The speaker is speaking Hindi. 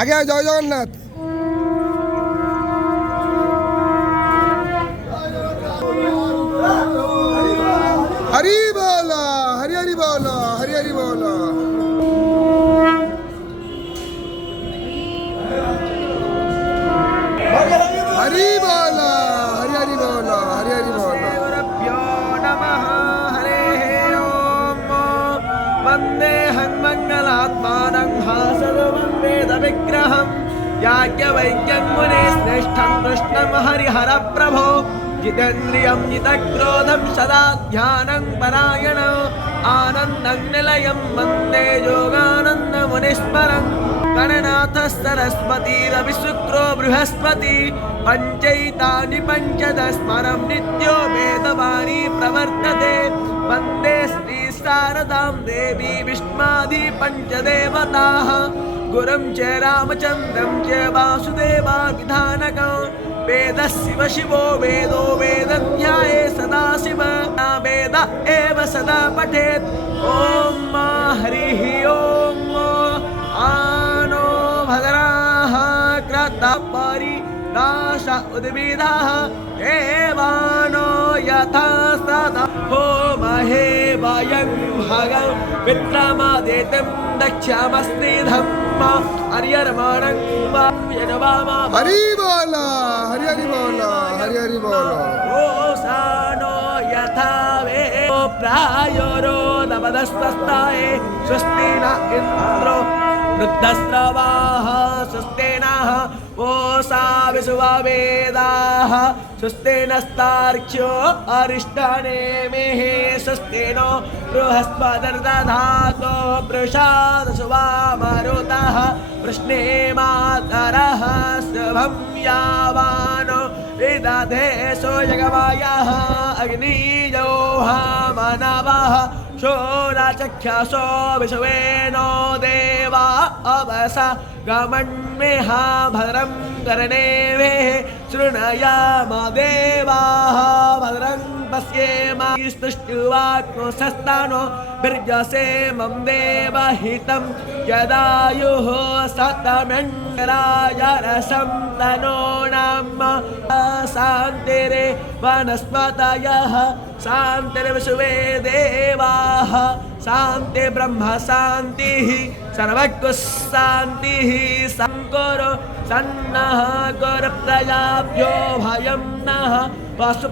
আগে জয় জগন্নাথ। हरी बोला, हरी हरी बोला, हरी हरी बोला। हरी बोला, हरी हरी बोला, हरी हरी बोला। गुरुभ्यो नमः। हरे ओम। वंदे हन्मंगलात्मानं हासदं वेद विग्रहं याज्ञवल्क्यं मुनिश्रेष्ठं कृष्णं हरिहर प्रभो जितेन्द्रियं जितक्रोधं सदा ध्यानं परायण आनन्दं निलयं वन्दे योगानन्दमुनिस्मरं गणनाथ सरस्वती रविशुक्रो बृहस्पति पञ्चैतानि पञ्चदस्मरं नित्यो वेदवाणी प्रवर्तते वन्दे श्री शारदां देवी विष्मादि पञ्चदेवताः गुरुं च रामचन्द्रं च वासुदेवाभिधानकं वेदः शिव शिवो वेदो वेदध्याये सदा शिव वेद एव सदा पठेत् ॐ हरिः ॐ आनो भद्राः क्रतपरि नाश उद्भिदाः एवानो यथा सदा होमहे वयं भगं पित्रमादित्यं दक्षमस्निधं हरिहरमाणं यजवामा हरी बोला, हरी हरी बोला, हरी हरी बोला। ओसानो यथा वे प्रायोरो नवदस्तस्ताये स्वस्ति न इन्द्रो वृद्धस्रवाः स्वस्ति नः ओसा विश्ववेदाः स्वस्ति नस्तार्क्ष्यो अरिष्टनेमिः स्वस्ति नो बृहस्पतिर्दधातो वृषादशुवामरुतः वृष्णे मातरः शुभं यावानो विदधे सोऽयगवायः अग्नियो मानवः शोराचख्यासो विश्वेनो देवा अवसा गमन्मेहा भद्रं कर्णेवे शृणुयामा देवाः भद्रं पश्येम स्तुष्टुवाक्नुशस्तानो बिर्जसेमं देवहितं यदायुः शतमङ्गरायरसं तनो नाम शान्तिरे वनस्पतयः शान्तिर्विश्वे देवाः शान्ति ब्रह्म शान्तिः सर्वज्ञ शान्तिः शङ्करो सन्नः गुरुप्रजाभ्यो भयं नः पशु